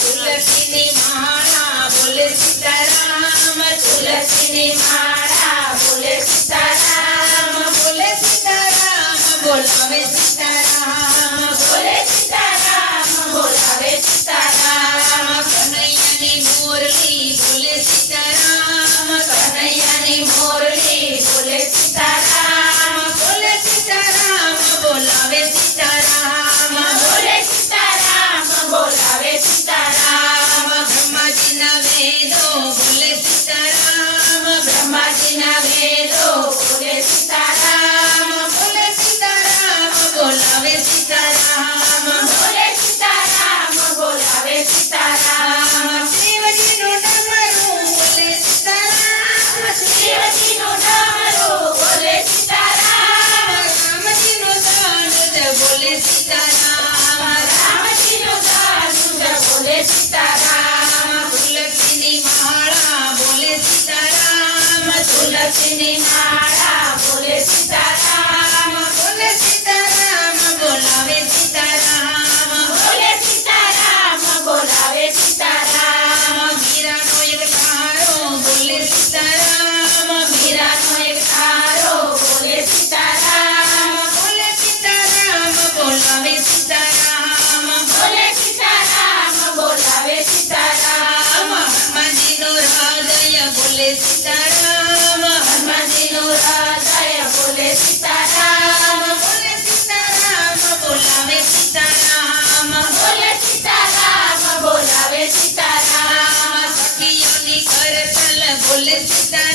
તુલસીની માળા બોલે સીતારામ, તુલસીની માળા બોલે સીતારામ, બોલે સીતારામ, બોલાવે સીતારામ, બોલે સીતારામ, બોલાવે સીતારામ. કનૈયાની મોરલી બોલે સીતારામ, કનૈયાની મોરલી બોલે સીતારામ, બોલે સીતારામ, બોલાવે સીતારામ, બોલે સીતારામ, બોલાવે સીતારામ. બ્રહ્માજીના વેદો બોલે સીતારામ, બ્રહ્માજીના વેદો બોલે સીતારામ, બોલે સીતારામ, બોલાવે સીતારામ, બોલે સીતારામ, બોલાવે સીતારામ. શિવજીનું ડમરું બોલે સીતારામ, શિવજીનું ડમરું બોલે સીતારામ, રામજીનું ધનુષ બોલે સીતારામ, રામજીનું ધનુષ બોલે સીતારામ. તુલસીની માળા બોલે સીતારામ, તુલસીની માળા બોલે સીતારામ, બોલે સીતારામ, બોલાવે સીતારામ, બોલે સીતારામ, બોલાવે સીતારામ. મીરાનો એક તારો બોલે સીતારામ, મીરાનો એક તારો બોલે સીતારામ, બોલે સીતારામ, બોલાવે સીતારામ, બોલે સીતારામ, બોલાવે સીતારામ. હનુમાનજીનું હૃદય બોલે સીતારામ, હનુમાનજીનું હૃદય બોલે સીતારામ, બોલે સીતારામ, બોલાવે સીતારામ, બોલે સીતારામ, બોલાવે સીતારામ. સખીઓની કરતલ બોલે સીતારામ,